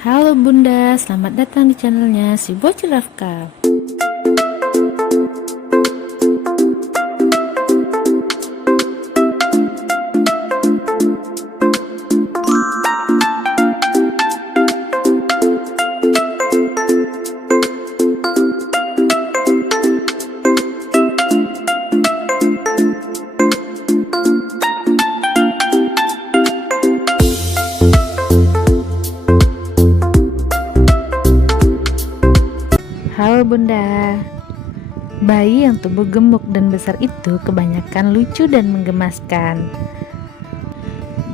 Halo Bunda, selamat datang di channelnya si Bocil Rafka. Halo Bunda, bayi yang tumbuh gemuk dan besar itu kebanyakan lucu dan menggemaskan.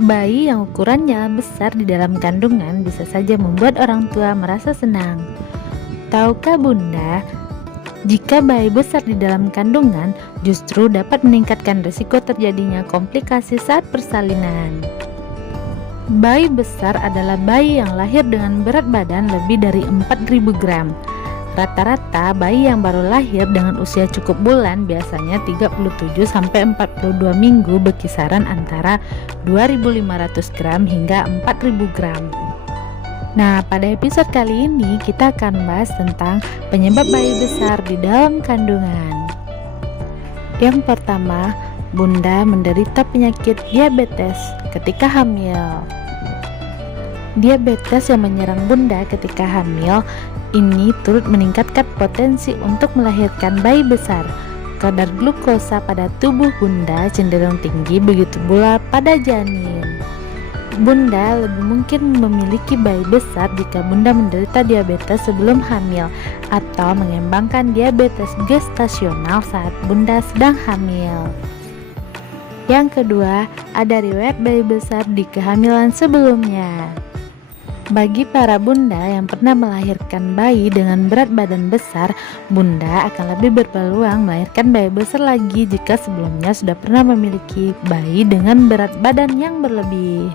Bayi yang ukurannya besar di dalam kandungan bisa saja membuat orang tua merasa senang. Tahukah Bunda, jika bayi besar di dalam kandungan justru dapat meningkatkan risiko terjadinya komplikasi saat persalinan. Bayi besar adalah bayi yang lahir dengan berat badan lebih dari 4.000 gram. Rata-rata bayi yang baru lahir dengan usia cukup bulan biasanya 37-42 minggu berkisaran antara 2.500 gram hingga 4.000 gram. Nah, pada episode kali ini kita akan bahas tentang penyebab bayi besar di dalam kandungan. Yang pertama, Bunda menderita penyakit diabetes ketika hamil. Diabetes yang menyerang Bunda ketika hamil ini turut meningkatkan potensi untuk melahirkan bayi besar. Kadar glukosa pada tubuh Bunda cenderung tinggi, begitu pula pada janin. Bunda lebih mungkin memiliki bayi besar jika Bunda menderita diabetes sebelum hamil atau mengembangkan diabetes gestasional saat Bunda sedang hamil. Yang kedua, ada riwayat bayi besar di kehamilan sebelumnya. Bagi para bunda yang pernah melahirkan bayi dengan berat badan besar, Bunda akan lebih berpeluang melahirkan bayi besar lagi jika sebelumnya sudah pernah memiliki bayi dengan berat badan yang berlebih.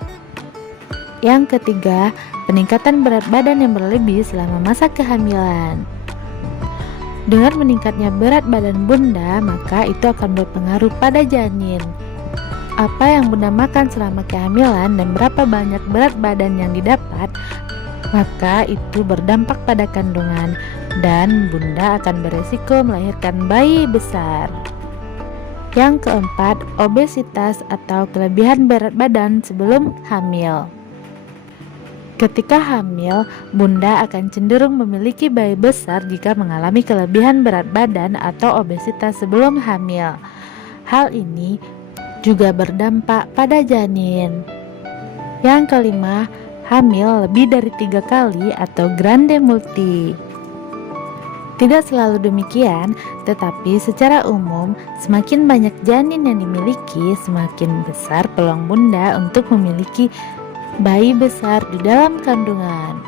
Yang ketiga, peningkatan berat badan yang berlebih selama masa kehamilan. Dengan meningkatnya berat badan Bunda, maka itu akan berpengaruh pada janin. Apa yang Bunda makan selama kehamilan dan berapa banyak berat badan yang didapat, maka itu berdampak pada kandungan dan Bunda akan beresiko melahirkan bayi besar. Yang keempat, obesitas atau kelebihan berat badan sebelum hamil. Ketika hamil, Bunda akan cenderung memiliki bayi besar jika mengalami kelebihan berat badan atau obesitas sebelum hamil. Hal ini juga berdampak pada janin. Yang kelima, hamil lebih dari 3 kali atau grande multi. Tidak selalu demikian, tetapi secara umum semakin banyak janin yang dimiliki, semakin besar peluang Bunda untuk memiliki bayi besar di dalam kandungan.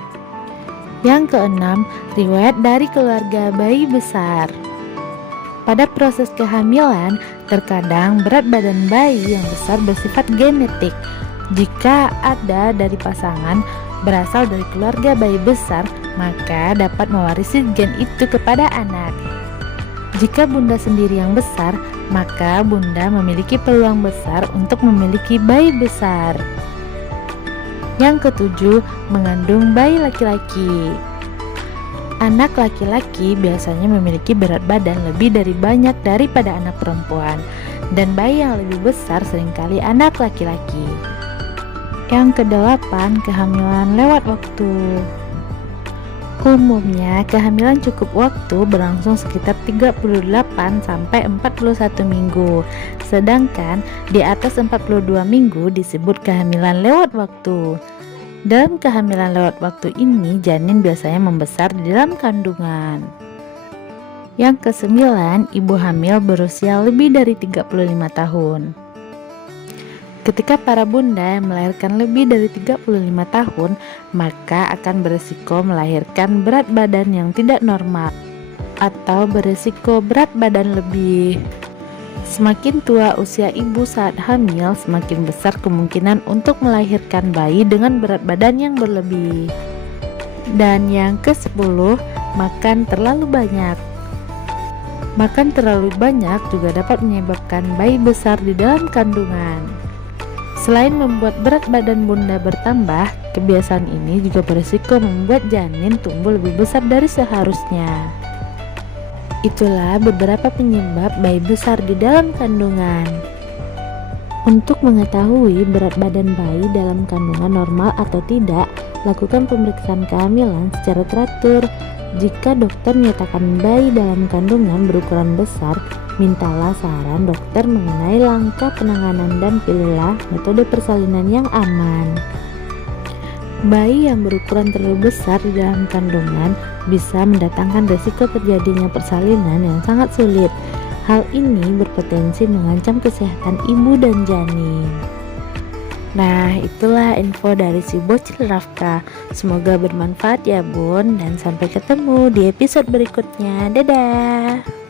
Yang keenam, riwayat dari keluarga bayi besar. Pada proses kehamilan, terkadang berat badan bayi yang besar bersifat genetik. Jika ada dari pasangan berasal dari keluarga bayi besar, maka dapat mewarisi gen itu kepada anak. Jika Bunda sendiri yang besar, maka Bunda memiliki peluang besar untuk memiliki bayi besar. Yang ketujuh, mengandung bayi laki-laki. Anak laki-laki biasanya memiliki berat badan lebih banyak daripada anak perempuan, dan bayi yang lebih besar seringkali anak laki-laki. Yang kedelapan, kehamilan lewat waktu. Umumnya, kehamilan cukup waktu berlangsung sekitar 38 sampai 41 minggu, sedangkan di atas 42 minggu disebut kehamilan lewat waktu. Dalam kehamilan lewat waktu ini, janin biasanya membesar di dalam kandungan. Yang kesembilan, ibu hamil berusia lebih dari 35 tahun. Ketika para bunda yang melahirkan lebih dari 35 tahun, maka akan berisiko melahirkan berat badan yang tidak normal atau berisiko berat badan lebih. Semakin tua usia ibu saat hamil, semakin besar kemungkinan untuk melahirkan bayi dengan berat badan yang berlebih. Dan yang ke-10, makan terlalu banyak. Makan terlalu banyak juga dapat menyebabkan bayi besar di dalam kandungan. Selain membuat berat badan bunda bertambah, Kebiasaan ini juga berisiko membuat janin tumbuh lebih besar dari seharusnya. Itulah beberapa penyebab bayi besar di dalam kandungan. Untuk mengetahui berat badan bayi dalam kandungan normal atau tidak, lakukan pemeriksaan kehamilan secara teratur. Jika dokter menyatakan bayi dalam kandungan berukuran besar, mintalah saran dokter mengenai langkah penanganan dan pilihlah metode persalinan yang aman. Bayi yang berukuran terlalu besar di dalam kandungan bisa mendatangkan risiko terjadinya persalinan yang sangat sulit. Hal ini berpotensi mengancam kesehatan ibu dan janin. Nah, itulah info dari si bocil Rafka. Semoga bermanfaat ya bun, dan sampai ketemu di episode berikutnya. Dadah.